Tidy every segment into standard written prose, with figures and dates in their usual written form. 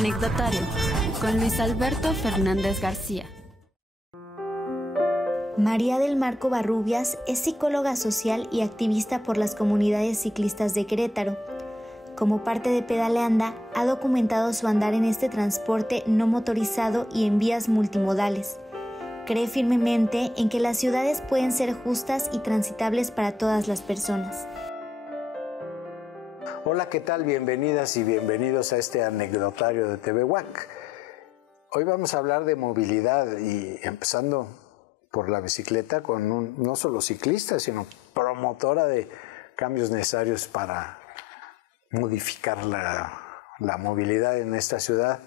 Anecdotario, con Luis Alberto Fernández García. María del Mar Covarrubias es psicóloga social y activista por las comunidades ciclistas de Querétaro. Como parte de Pedaleanda, ha documentado su andar en este transporte no motorizado y en vías multimodales. Cree firmemente en que las ciudades pueden ser justas y transitables para todas las personas. Hola, ¿qué tal? Bienvenidas y bienvenidos a este anecdotario de TV WAC. Hoy vamos a hablar de movilidad y empezando por la bicicleta con no solo ciclista, sino promotora de cambios necesarios para modificar la movilidad en esta ciudad.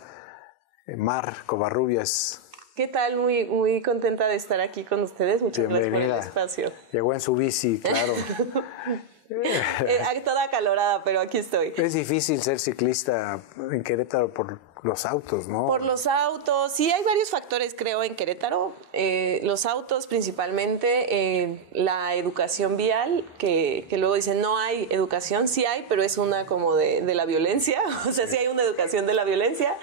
Mar Covarrubias. ¿Qué tal? Muy contenta de estar aquí con ustedes. Muchas gracias por el espacio. Llegó en su bici, claro. Toda acalorada, pero aquí estoy. Es difícil ser ciclista en Querétaro por los autos, ¿no? Por los autos. Sí, hay varios factores, creo, en Querétaro. Los autos principalmente, la educación vial, que luego dicen no hay educación. Sí hay, pero es una como de la violencia. O sea, sí hay una educación de la violencia.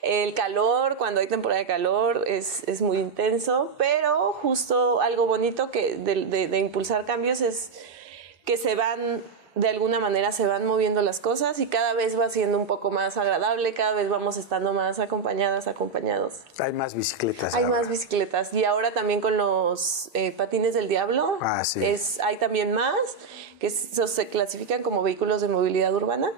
El calor, cuando hay temporada de calor, es muy intenso. Pero justo algo bonito que de impulsar cambios es que de alguna manera se van moviendo las cosas y cada vez va siendo un poco más agradable, cada vez vamos estando más acompañados. Hay más bicicletas. Hay más bicicletas y ahora también con los patines del diablo, sí. Hay también más, que se clasifican como vehículos de movilidad urbana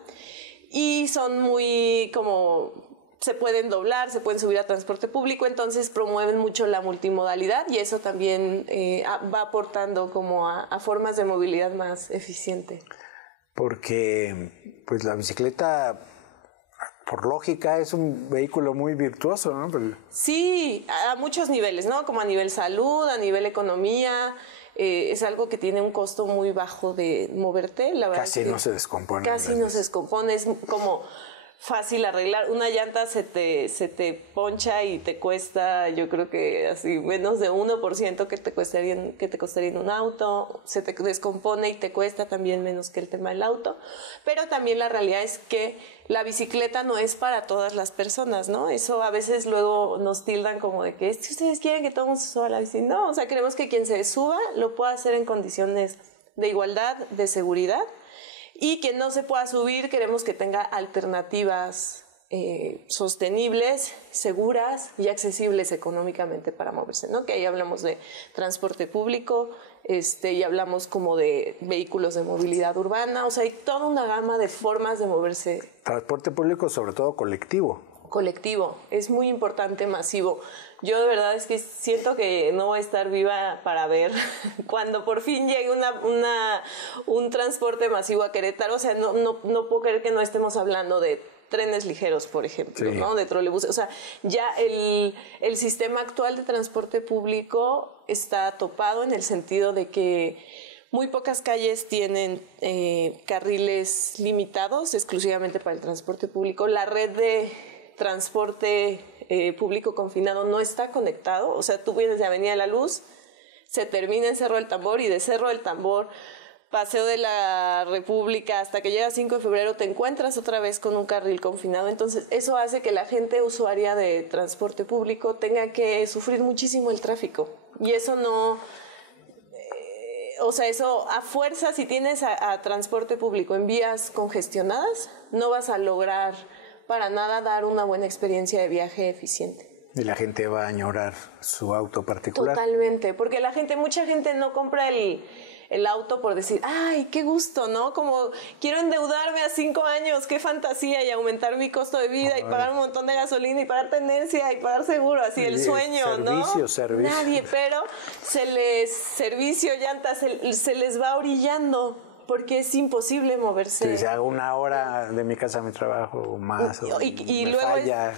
y son muy como... se pueden doblar, se pueden subir a transporte público, entonces promueven mucho la multimodalidad y eso también va aportando como a formas de movilidad más eficiente. Porque pues la bicicleta, por lógica, es un vehículo muy virtuoso, ¿no? Sí, a muchos niveles, ¿no? Como a nivel salud, a nivel economía, es algo que tiene un costo muy bajo de moverte, la verdad. Casi no se descompone. Casi no se descompone, es como... fácil arreglar. Una llanta se te poncha y te cuesta, yo creo que así menos de 1% que te costaría en un auto. Se te descompone y te cuesta también menos que el tema del auto. Pero también la realidad es que la bicicleta no es para todas las personas, ¿no? Eso a veces luego nos tildan como de que si ustedes quieren que todo el mundo se suba a la bici. No, o sea, queremos que quien se suba lo pueda hacer en condiciones de igualdad, de seguridad. Y quien no se pueda subir, queremos que tenga alternativas sostenibles, seguras y accesibles económicamente para moverse, ¿no? Que ahí hablamos de transporte público, y hablamos como de vehículos de movilidad urbana, o sea, hay toda una gama de formas de moverse. Transporte público, sobre todo colectivo. Colectivo, es muy importante, masivo. Yo de verdad es que siento que no voy a estar viva para ver cuando por fin llegue un transporte masivo a Querétaro. O sea, no puedo creer que no estemos hablando de trenes ligeros, por ejemplo, sí, ¿no? De trolebuses. O sea, ya el sistema actual de transporte público está topado en el sentido de que muy pocas calles tienen carriles limitados exclusivamente para el transporte público. La red de transporte público confinado no está conectado, o sea, tú vienes de Avenida de la Luz, se termina en Cerro del Tambor y de Cerro del Tambor, Paseo de la República, hasta que llega 5 de febrero te encuentras otra vez con un carril confinado. Entonces eso hace que la gente usuaria de transporte público tenga que sufrir muchísimo el tráfico y eso no... o sea, eso a fuerza, si tienes a transporte público en vías congestionadas, no vas a lograr para nada dar una buena experiencia de viaje eficiente. Y la gente va a añorar su auto particular. Totalmente, porque mucha gente no compra el auto por decir, ay, qué gusto, ¿no? Como quiero endeudarme a 5 años, qué fantasía, y aumentar mi costo de vida, y pagar un montón de gasolina, y pagar tenencia, y pagar seguro, así el sueño, ¿no? Servicio. Nadie, pero servicio, llantas, se les va orillando. Porque es imposible moverse. Si hago 1 hora de mi casa a mi trabajo o más. Y luego falla.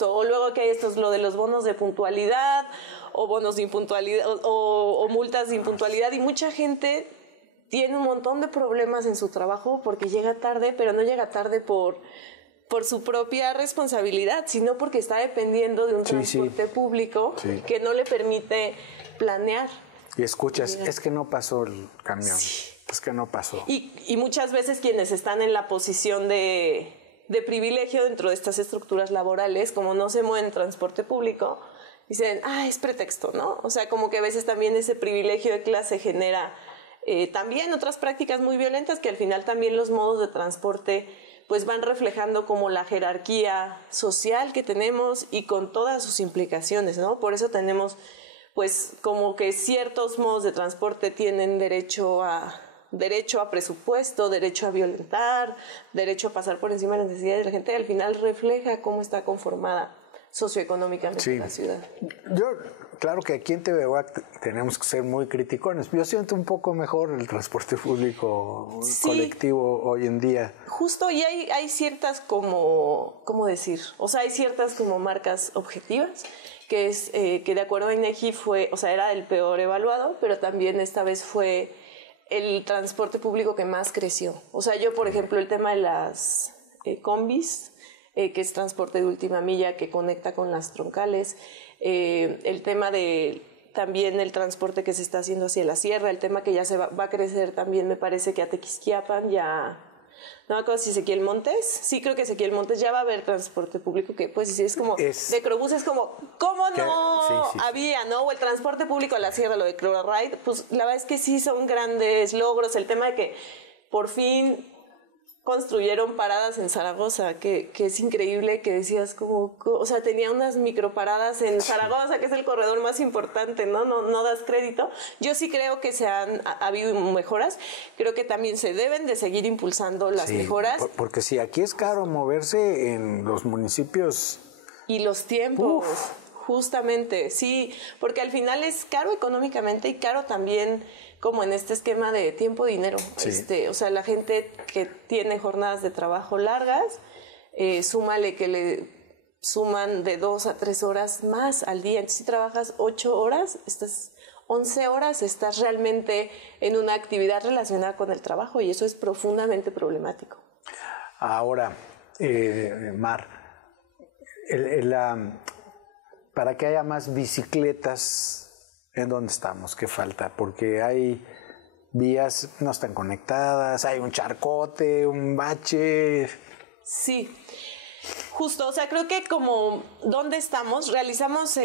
O luego que hay lo de los bonos de puntualidad, o bonos de impuntualidad, o multas de impuntualidad. Y mucha gente tiene un montón de problemas en su trabajo porque llega tarde, pero no llega tarde por su propia responsabilidad, sino porque está dependiendo de un transporte público que no le permite planear. Y escuchas, es que no pasó el camión. Sí. Es que no pasó. Y muchas veces quienes están en la posición de privilegio dentro de estas estructuras laborales, como no se mueven en transporte público, dicen, es pretexto, ¿no? O sea, como que a veces también ese privilegio de clase genera también otras prácticas muy violentas que al final también los modos de transporte pues van reflejando como la jerarquía social que tenemos y con todas sus implicaciones, ¿no? Por eso tenemos pues como que ciertos modos de transporte tienen derecho a presupuesto, derecho a violentar, derecho a pasar por encima de las necesidades de la gente, al final refleja cómo está conformada socioeconómicamente la ciudad. Claro que aquí en TVWAC tenemos que ser muy criticones. Yo siento un poco mejor el transporte público colectivo hoy en día. Justo, y hay ciertas como, ¿cómo decir? O sea, hay ciertas como marcas objetivas, que es que de acuerdo a INEGI era el peor evaluado, pero también esta vez fue el transporte público que más creció. O sea, yo, por ejemplo, el tema de las combis, que es transporte de última milla, que conecta con las troncales, el tema de también el transporte que se está haciendo hacia la sierra, el tema que ya se va a crecer también, me parece que a Tequisquiapan ya... No me acuerdo si Ezequiel Montes, sí creo que Ezequiel Montes ya va a haber transporte público, que pues sí, es como, de Crobús es como, ¿cómo no había, no? O el transporte público a la sierra, lo de Cloraride, pues la verdad es que sí son grandes logros, el tema de que por fin construyeron paradas en Zaragoza, que es increíble, que decías como, o sea, tenía unas microparadas en Zaragoza, que es el corredor más importante, no das crédito. Yo sí creo que ha habido mejoras, creo que también se deben de seguir impulsando las mejoras. Porque si aquí es caro moverse en los municipios. Y los tiempos, justamente, sí, porque al final es caro económicamente y caro también como en este esquema de tiempo-dinero. O sea, la gente que tiene jornadas de trabajo largas, súmale que le suman de 2 a 3 horas más al día. Entonces, si trabajas 8 horas, 11 horas, estás realmente en una actividad relacionada con el trabajo y eso es profundamente problemático. Ahora, Mar, para que haya más bicicletas, ¿en dónde estamos? ¿Qué falta? Porque hay vías no están conectadas, hay un charcote, un bache. Sí, justo, o sea, creo que como ¿dónde estamos? Realizamos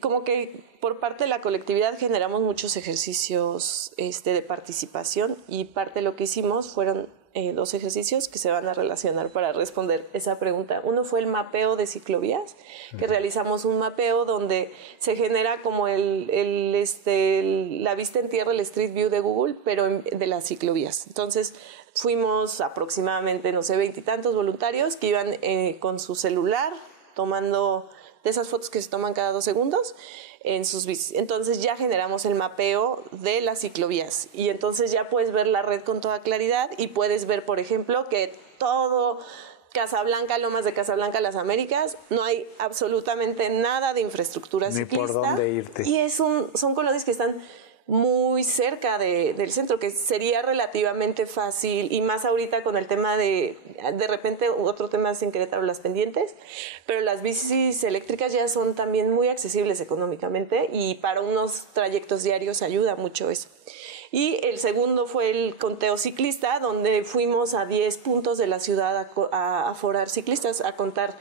como que por parte de la colectividad generamos muchos ejercicios de participación y parte de lo que hicimos fueron 2 ejercicios que se van a relacionar para responder esa pregunta. Uno fue el mapeo de ciclovías, que realizamos un mapeo donde se genera como la vista en tierra, el Street View de Google, pero de las ciclovías. Entonces fuimos aproximadamente, 20 y tantos voluntarios que iban con su celular tomando de esas fotos que se toman cada 2 segundos en sus bicis. Entonces ya generamos el mapeo de las ciclovías y entonces ya puedes ver la red con toda claridad y puedes ver, por ejemplo, que todo Casablanca, Lomas de Casablanca, Las Américas, no hay absolutamente nada de infraestructura ciclista. Ni por dónde irte. Y son colonias que están muy cerca del centro, que sería relativamente fácil, y más ahorita con el tema de repente otro tema es en Querétaro, las pendientes, pero las bicis eléctricas ya son también muy accesibles económicamente y para unos trayectos diarios ayuda mucho eso. Y el segundo fue el conteo ciclista, donde fuimos a 10 puntos de la ciudad a aforar ciclistas, a contar,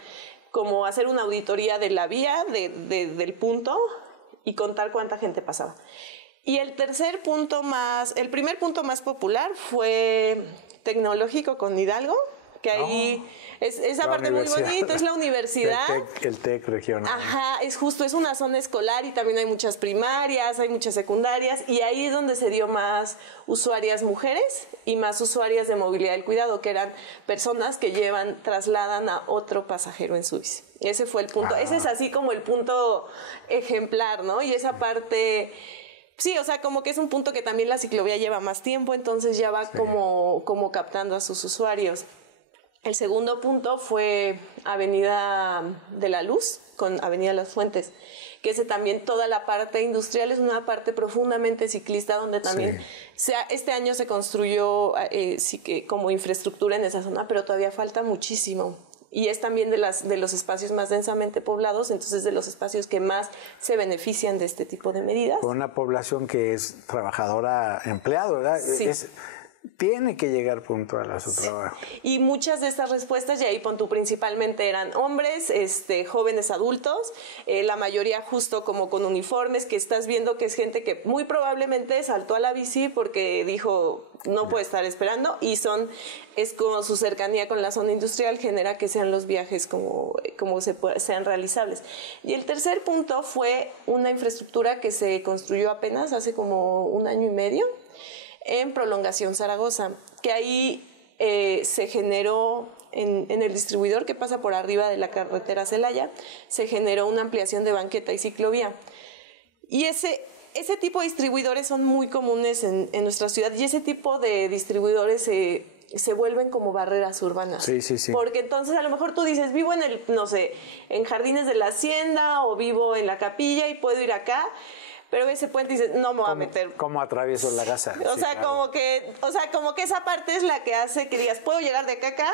como hacer una auditoría de la vía, del punto, y contar cuánta gente pasaba. Y el primer punto más popular fue tecnológico con Hidalgo, que ahí es esa parte muy bonita, es la universidad. El TEC regional. Ajá, es una zona escolar y también hay muchas primarias, hay muchas secundarias y ahí es donde se dio más usuarias mujeres y más usuarias de movilidad del cuidado, que eran personas que trasladan a otro pasajero en su bici. Ese fue el punto, ese es así como el punto ejemplar, ¿no? Y esa parte... Sí, o sea, como que es un punto que también la ciclovía lleva más tiempo, entonces ya va como captando a sus usuarios. El segundo punto fue Avenida de la Luz con Avenida Las Fuentes, que ese también, toda la parte industrial es una parte profundamente ciclista, donde también este año se construyó como infraestructura en esa zona, pero todavía falta muchísimo. Y es también de los espacios más densamente poblados, entonces de los espacios que más se benefician de este tipo de medidas. Con una población que es trabajadora empleado, ¿verdad? Sí. tiene que llegar puntual a su trabajo. Y muchas de estas respuestas, y ahí pon tú, principalmente eran hombres, jóvenes adultos, la mayoría justo como con uniformes, que estás viendo que es gente que muy probablemente saltó a la bici porque dijo, no puede estar esperando, y es como su cercanía con la zona industrial genera que sean los viajes como sean realizables. Y el tercer punto fue una infraestructura que se construyó apenas hace como 1 año y medio, en Prolongación Zaragoza, que ahí se generó en el distribuidor que pasa por arriba de la carretera Celaya, se generó una ampliación de banqueta y ciclovía. Y ese tipo de distribuidores son muy comunes en nuestra ciudad, y ese tipo de distribuidores se vuelven como barreras urbanas. Sí, sí, sí. Porque entonces a lo mejor tú dices, vivo en Jardines de la Hacienda o vivo en La Capilla y puedo ir acá, pero ese puente dice, no me voy a meter. ¿Cómo atravieso la casa? O sea, claro. como que esa parte es la que hace que digas, puedo llegar de acá a acá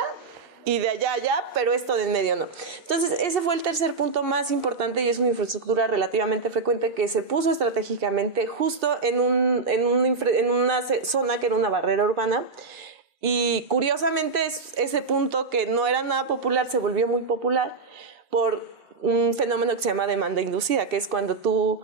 y de allá a allá, pero esto de en medio no. Entonces, ese fue el tercer punto más importante, y es una infraestructura relativamente frecuente que se puso estratégicamente justo en una zona que era una barrera urbana. Y curiosamente, ese punto que no era nada popular se volvió muy popular por un fenómeno que se llama demanda inducida, que es cuando tú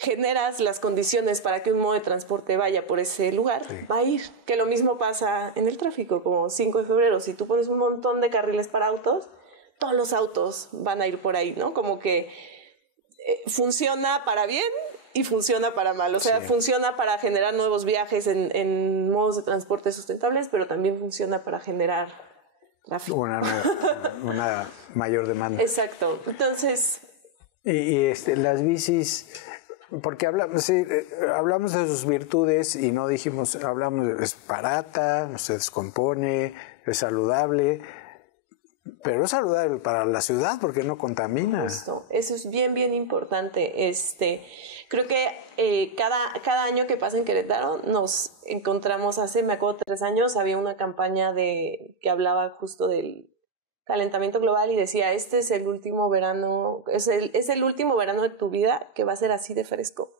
generas las condiciones para que un modo de transporte vaya por ese lugar, sí, va a ir. Que lo mismo pasa en el tráfico, como 5 de febrero. Si tú pones un montón de carriles para autos, todos los autos van a ir por ahí, ¿no? Como que funciona para bien y funciona para mal. O sea, sí, funciona para generar nuevos viajes en modos de transporte sustentables, pero también funciona para generar tráfico. Una mayor demanda. Exacto. Entonces... Y las bicis... Porque hablamos de sus virtudes y no dijimos, es barata, no se descompone, es saludable, pero es saludable para la ciudad porque no contamina. Justo. Eso es bien, bien importante. Creo que cada año que pasa en Querétaro nos encontramos, me acuerdo 3 años, había una campaña que hablaba justo del calentamiento global y decía, este es el último verano, es el último verano de tu vida que va a ser así de fresco.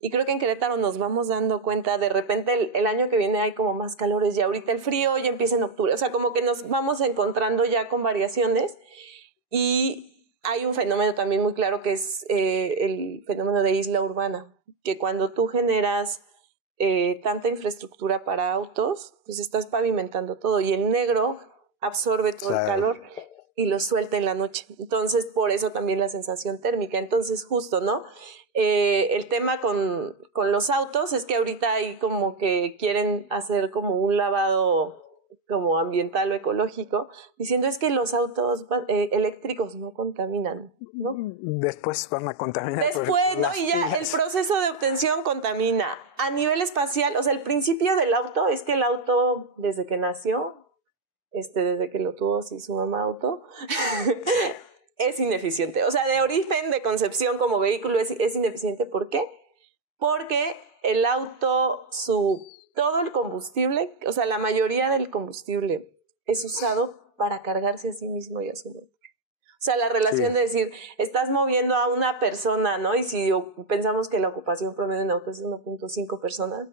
Y creo que en Querétaro nos vamos dando cuenta, de repente el año que viene hay como más calores, y ahorita el frío ya empieza en octubre, o sea, como que nos vamos encontrando ya con variaciones. Y hay un fenómeno también muy claro que es el fenómeno de isla urbana, que cuando tú generas tanta infraestructura para autos, pues estás pavimentando todo, y el negro absorbe todo el calor y lo suelta en la noche. Entonces, por eso también la sensación térmica. Entonces, justo, ¿no? El tema con los autos es que ahorita hay como que quieren hacer como un lavado como ambiental o ecológico, diciendo es que los autos eléctricos no contaminan, ¿no? Después van a contaminar. Después, ¿no? Y ya el proceso de obtención contamina. A nivel espacial, o sea, el principio del auto es que el auto, desde que nació, desde que lo tuvo así su mamá auto, es ineficiente. O sea, de origen, de concepción como vehículo es ineficiente. ¿Por qué? Porque el auto, todo el combustible, o sea, la mayoría del combustible es usado para cargarse a sí mismo y a su motor. O sea, la relación de decir, estás moviendo a una persona, ¿no? Y si pensamos que la ocupación promedio en auto es 1.5 personas,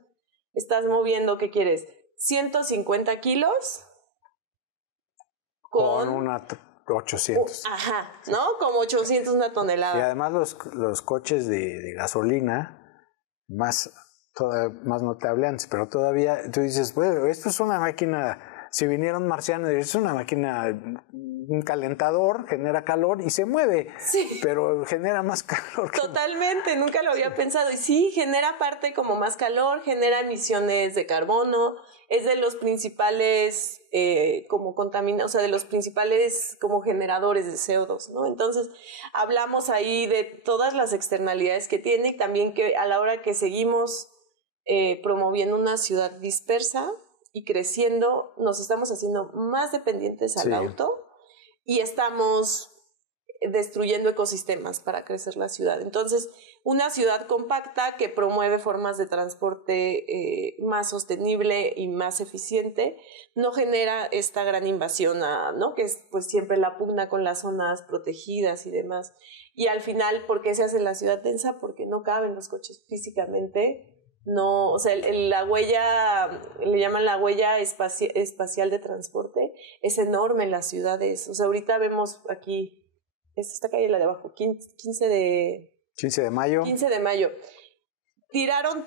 estás moviendo, ¿qué quieres? 150 kilos con una 800. Ajá, ¿no? Como 800, una tonelada. Y además los coches de gasolina, más notable antes, pero todavía tú dices, bueno, esto es una máquina, si vinieron marcianos, es una máquina, un calentador, genera calor y se mueve, sí, pero genera más calor. Totalmente, nunca lo había pensado. Y sí, genera parte como más calor, genera emisiones de carbono, es de los principales o sea, de los principales como generadores de CO2, ¿no? Entonces, hablamos ahí de todas las externalidades que tiene, y también que a la hora que seguimos promoviendo una ciudad dispersa y creciendo, nos estamos haciendo más dependientes al auto y estamos destruyendo ecosistemas para crecer la ciudad. Entonces, una ciudad compacta que promueve formas de transporte más sostenible y más eficiente no genera esta gran invasión, ¿no? Que es pues siempre la pugna con las zonas protegidas y demás. Y al final, ¿por qué se hace la ciudad densa? Porque no caben los coches físicamente no, o sea, la huella, le llaman la huella espacial de transporte, es enorme en las ciudades. O sea, ahorita vemos aquí, esta calle, la de abajo, 15 de mayo. 15 de mayo. Tiraron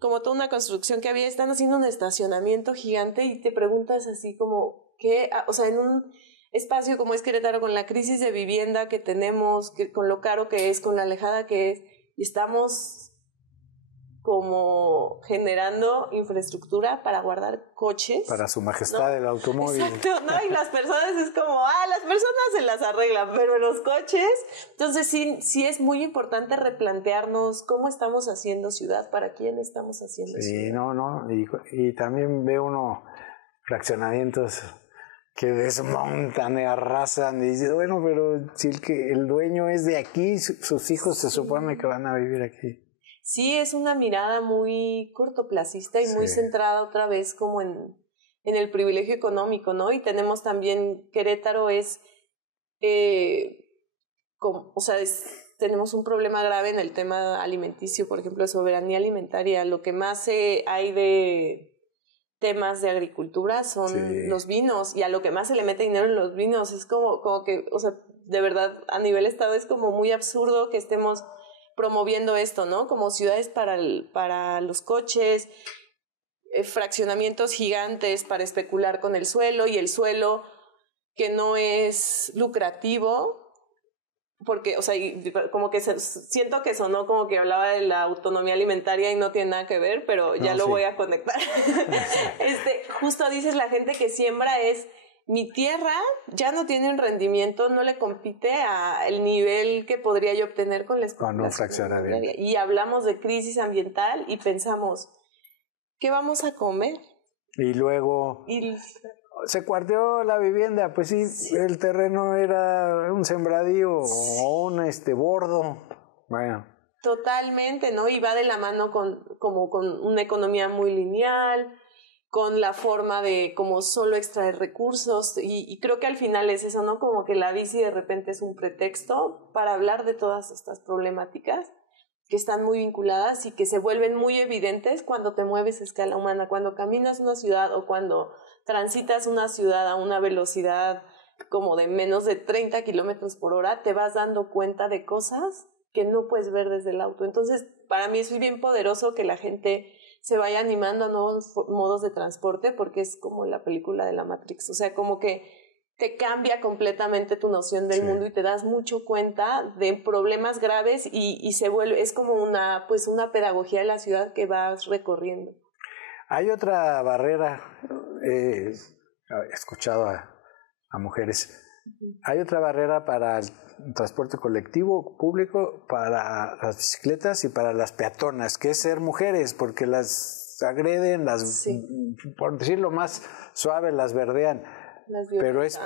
como toda una construcción que había, están haciendo un estacionamiento gigante y te preguntas así como, ¿qué? O sea, en un espacio como es Querétaro, con la crisis de vivienda que tenemos, con lo caro que es, con la alejada que es, y estamos como generando infraestructura para guardar coches. Para su majestad, ¿no? El automóvil. Exacto, ¿no? Y las personas es como, las personas se las arreglan, pero los coches. Entonces sí es muy importante replantearnos cómo estamos haciendo ciudad, para quién estamos haciendo ciudad. Sí, no. Y también ve uno fraccionamientos que desmontan y arrasan y dices, bueno, pero si el dueño es de aquí, sus hijos se supone que van a vivir aquí. Sí, es una mirada muy cortoplacista y muy centrada otra vez como en el privilegio económico, ¿no? Y tenemos también, Querétaro tenemos un problema grave en el tema alimenticio, por ejemplo, de soberanía alimentaria. Lo que más hay de temas de agricultura son los vinos, y a lo que más se le mete dinero en los vinos es como que, o sea, de verdad, a nivel estado es como muy absurdo que estemos promoviendo esto, ¿no? Como ciudades para los coches, fraccionamientos gigantes para especular con el suelo, y el suelo que no es lucrativo, porque, o sea, como que siento que sonó como que hablaba de la autonomía alimentaria y no tiene nada que ver, pero ya lo voy a conectar. Justo dices, la gente que siembra mi tierra ya no tiene un rendimiento, no le compite al nivel que podría yo obtener con la especulación. Y hablamos de crisis ambiental y pensamos, ¿qué vamos a comer? Y luego se cuarteó la vivienda, pues sí, el terreno era un sembradío o un bordo. Bueno. Totalmente, ¿no? Y va de la mano con una economía muy lineal, con la forma de como solo extraer recursos, y creo que al final es eso, ¿no? Como que la bici de repente es un pretexto para hablar de todas estas problemáticas que están muy vinculadas y que se vuelven muy evidentes cuando te mueves a escala humana, cuando caminas una ciudad o cuando transitas una ciudad a una velocidad como de menos de 30 kilómetros por hora, te vas dando cuenta de cosas que no puedes ver desde el auto. Entonces, para mí es bien poderoso que la gente se vaya animando a nuevos modos de transporte, porque es como la película de la Matrix, o sea, como que te cambia completamente tu noción del mundo y te das mucho cuenta de problemas graves y se vuelve, es como una pedagogía de la ciudad que vas recorriendo. Hay otra barrera, he escuchado a mujeres, hay otra barrera para el transporte colectivo, público, para las bicicletas y para las peatonas, que es ser mujeres, porque las agreden, por decirlo más suave, las verdean. Pero es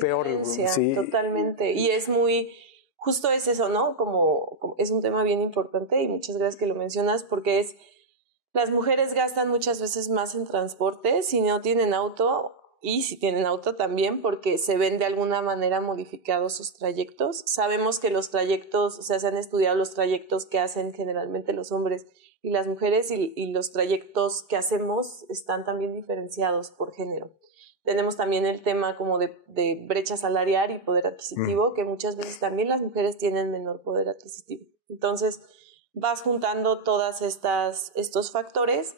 peor. Sí, totalmente. Y es muy, justo es eso, ¿no? Como es un tema bien importante, y muchas gracias que lo mencionas, porque las mujeres gastan muchas veces más en transporte si no tienen auto, y si tienen auto también, porque se ven de alguna manera modificados sus trayectos. Sabemos que los trayectos, o sea, se han estudiado los trayectos que hacen generalmente los hombres y las mujeres, y los trayectos que hacemos están también diferenciados por género. Tenemos también el tema como de brecha salarial y poder adquisitivo, que muchas veces también las mujeres tienen menor poder adquisitivo. Entonces, vas juntando todos estos factores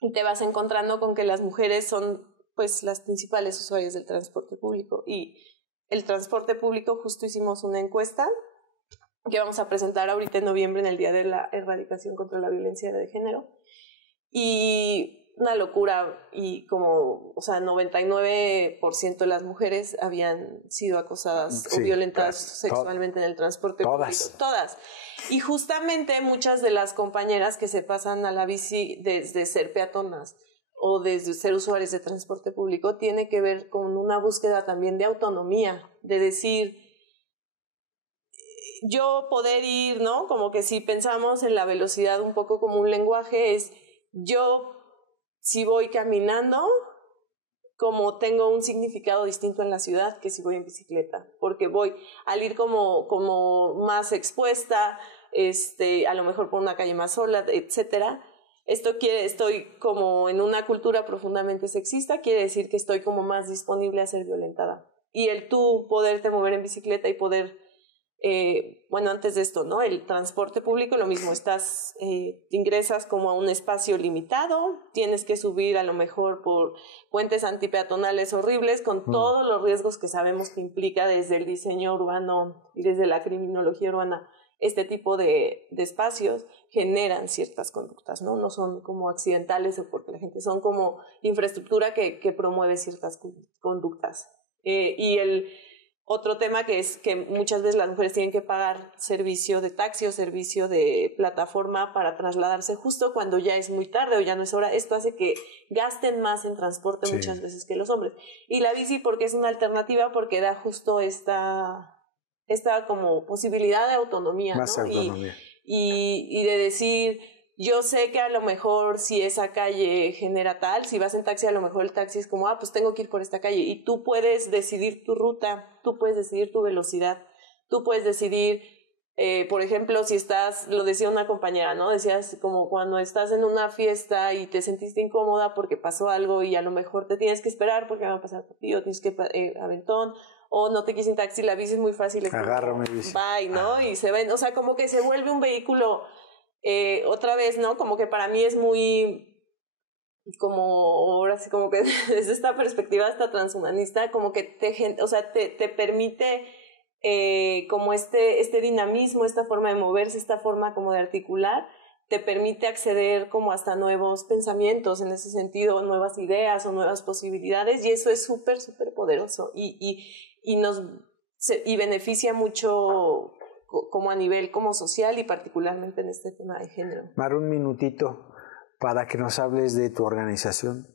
y te vas encontrando con que las mujeres son pues las principales usuarias del transporte público. Y el transporte público, justo hicimos una encuesta que vamos a presentar ahorita en noviembre, en el Día de la Erradicación contra la Violencia de Género, y una locura, y como, o sea, 99% de las mujeres habían sido acosadas o violentadas sexualmente en el transporte público. Todas. Y justamente muchas de las compañeras que se pasan a la bici desde ser peatonas o desde ser usuarios de transporte público tiene que ver con una búsqueda también de autonomía, de decir, yo poder ir, ¿no? Como que si pensamos en la velocidad un poco como un lenguaje, es yo si voy caminando, como tengo un significado distinto en la ciudad que si voy en bicicleta, porque voy al ir como más expuesta, a lo mejor por una calle más sola, etcétera. Estoy como en una cultura profundamente sexista, quiere decir que estoy como más disponible a ser violentada. Y el tú poderte mover en bicicleta y poder, antes de esto, ¿no? El transporte público, lo mismo, ingresas como a un espacio limitado, tienes que subir a lo mejor por puentes antipeatonales horribles, con todos los riesgos que sabemos que implica desde el diseño urbano y desde la criminología urbana. Este tipo de espacios generan ciertas conductas, ¿no? No son como accidentales o porque la gente, son como infraestructura que promueve ciertas conductas. Y el otro tema que es que muchas veces las mujeres tienen que pagar servicio de taxi o servicio de plataforma para trasladarse justo cuando ya es muy tarde o ya no es hora. Esto hace que gasten más en transporte muchas veces que los hombres. Y la bici porque es una alternativa, porque da justo esta como posibilidad de autonomía, más, ¿no? Autonomía. Y de decir, yo sé que a lo mejor si esa calle genera tal, si vas en taxi, a lo mejor el taxi es como, pues tengo que ir por esta calle. Y tú puedes decidir tu ruta, tú puedes decidir tu velocidad, tú puedes decidir, por ejemplo, si estás, lo decía una compañera, ¿no? Decías como cuando estás en una fiesta y te sentiste incómoda porque pasó algo y a lo mejor te tienes que esperar porque va a pasar por ti, o tienes que aventón, o no te quise en taxi, la bici es muy fácil. Agarro mi bici. Bye, ¿no? Y se ven, o sea, como que se vuelve un vehículo, otra vez, ¿no? Como que para mí es muy, como, ahora sí, como que desde esta perspectiva hasta transhumanista, como que te permite como este dinamismo, esta forma de moverse, esta forma como de articular, te permite acceder como hasta nuevos pensamientos en ese sentido, nuevas ideas o nuevas posibilidades, y eso es súper, súper poderoso y beneficia mucho como a nivel como social y particularmente en este tema de género. Mar, un minutito para que nos hables de tu organización.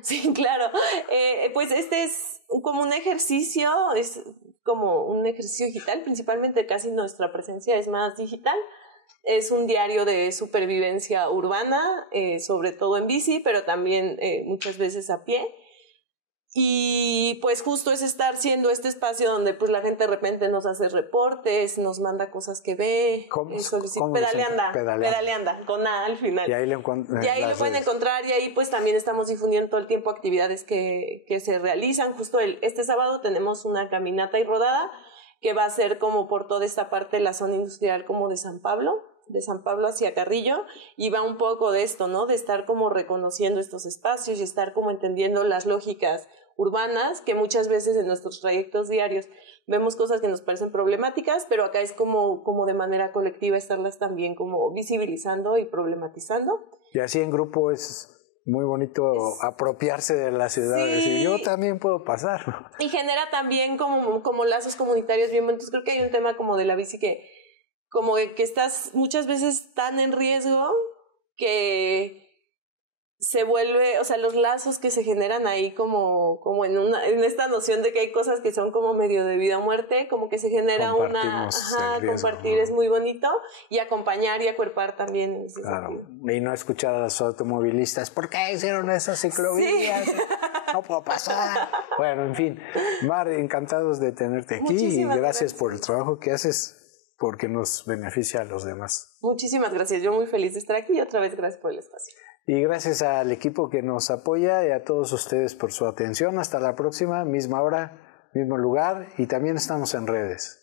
Sí, claro. Pues este es como un ejercicio, es como un ejercicio digital, principalmente casi nuestra presencia es más digital. Es un diario de supervivencia urbana, sobre todo en bici, pero también muchas veces a pie. Y pues justo es estar siendo este espacio donde pues la gente de repente nos hace reportes, nos manda cosas que ve, pedaleanda, con A al final. Y ahí lo pueden encontrar, y ahí pues también estamos difundiendo todo el tiempo actividades que se realizan. Justo este sábado tenemos una caminata y rodada que va a ser como por toda esta parte de la zona industrial como de San Pablo hacia Carrillo, y va un poco de esto, ¿no? De estar como reconociendo estos espacios y estar como entendiendo las lógicas urbanas, que muchas veces en nuestros trayectos diarios vemos cosas que nos parecen problemáticas, pero acá es como de manera colectiva estarlas también como visibilizando y problematizando. Y así en grupo es muy bonito apropiarse de la ciudad, sí. Decir, yo también puedo pasar, ¿no? Y genera también como lazos comunitarios bien bonitos. Creo que hay un tema como de la bici que como que estás muchas veces tan en riesgo que se vuelve, o sea, los lazos que se generan ahí como en esta noción de que hay cosas que son como medio de vida o muerte, como que se genera compartir es muy bonito, y acompañar y acuerpar también en ese sentido. Y no escuchar a los automovilistas, ¿por qué hicieron esas ciclovías? Sí. No puedo pasar. Bueno, en fin, Mar, encantados de tenerte aquí. Muchísimas gracias por el trabajo que haces, porque nos beneficia a los demás. Muchísimas gracias, yo muy feliz de estar aquí, y otra vez gracias por el espacio. Y gracias al equipo que nos apoya y a todos ustedes por su atención. Hasta la próxima, misma hora, mismo lugar, y también estamos en redes.